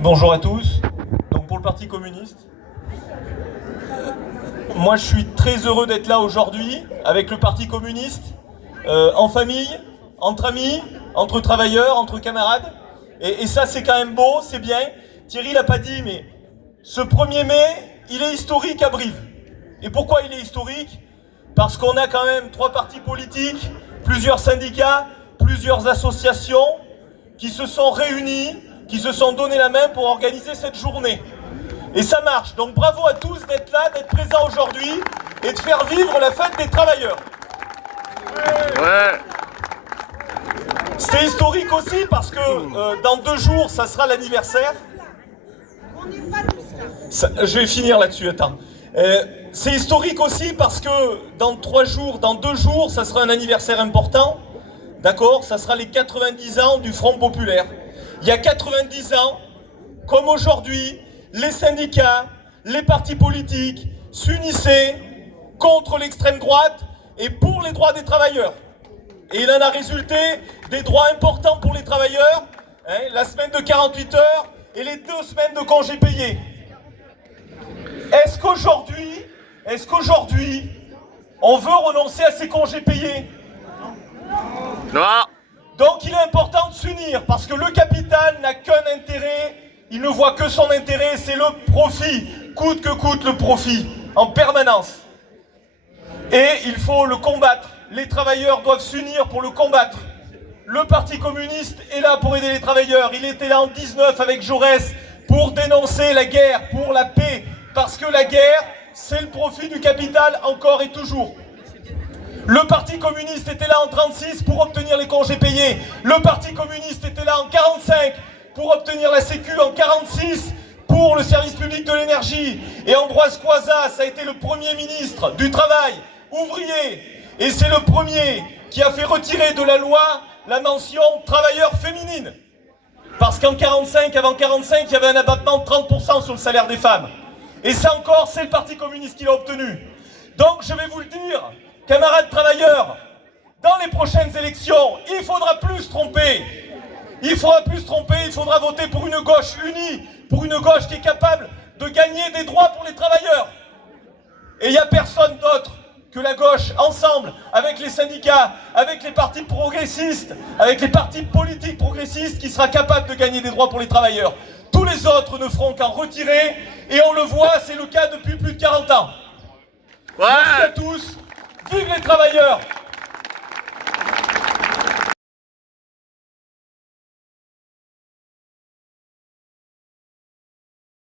Bonjour à tous. Donc pour le Parti communiste, moi je suis très heureux d'être là aujourd'hui avec le Parti communiste, en famille, entre amis, entre travailleurs, entre camarades. Et ça c'est quand même beau, c'est bien. Thierry l'a pas dit, mais ce 1er mai, il est historique à Brive. Et pourquoi il est historique? Parce qu'on a quand même 3 partis politiques, plusieurs syndicats, plusieurs associations qui se sont réunis, qui se sont donné la main pour organiser cette journée. Et ça marche. Donc bravo à tous d'être là, d'être présents aujourd'hui et de faire vivre la fête des travailleurs. Ouais. C'est historique aussi parce que dans 2 jours, ça sera l'anniversaire. Je vais finir là-dessus, attends. C'est historique aussi parce que dans 3 jours, dans 2 jours, ça sera un anniversaire important. D'accord? Ça sera les 90 ans du Front Populaire. Il y a 90 ans, comme aujourd'hui, les syndicats, les partis politiques s'unissaient contre l'extrême droite et pour les droits des travailleurs. Et il en a résulté des droits importants pour les travailleurs, hein, la semaine de 48 heures et les 2 semaines de congés payés. Est-ce qu'aujourd'hui, on veut renoncer à ces congés payés? Non. Donc il est important de s'unir parce que le capital n'a qu'un intérêt, il ne voit que son intérêt, c'est le profit, coûte que coûte le profit, en permanence. Et il faut le combattre, les travailleurs doivent s'unir pour le combattre. Le Parti communiste est là pour aider les travailleurs, il était là en 19 avec Jaurès pour dénoncer la guerre, pour la paix, parce que la guerre, c'est le profit du capital encore et toujours. Le Parti communiste était là en 36 pour obtenir les congés payés. Le Parti communiste était là en 45 pour obtenir la Sécu, en 46 pour le service public de l'énergie. Et Ambroise Croizat, ça a été le premier ministre du Travail, ouvrier. Et c'est le premier qui a fait retirer de la loi la mention travailleur féminine. Parce qu'en 45, avant 45, il y avait un abattement de 30% sur le salaire des femmes. Et ça encore, c'est le Parti communiste qui l'a obtenu. Donc je vais vous le dire, camarades travailleurs, dans les prochaines élections, il faudra plus se tromper. Il faudra plus se tromper, il faudra voter pour une gauche unie, pour une gauche qui est capable de gagner des droits pour les travailleurs. Et il n'y a personne d'autre que la gauche, ensemble, avec les syndicats, avec les partis progressistes, avec les partis politiques progressistes, qui sera capable de gagner des droits pour les travailleurs. Tous les autres ne feront qu'en retirer, et on le voit, c'est le cas depuis plus de 40 ans. Ouais. Merci à tous, vive les travailleurs!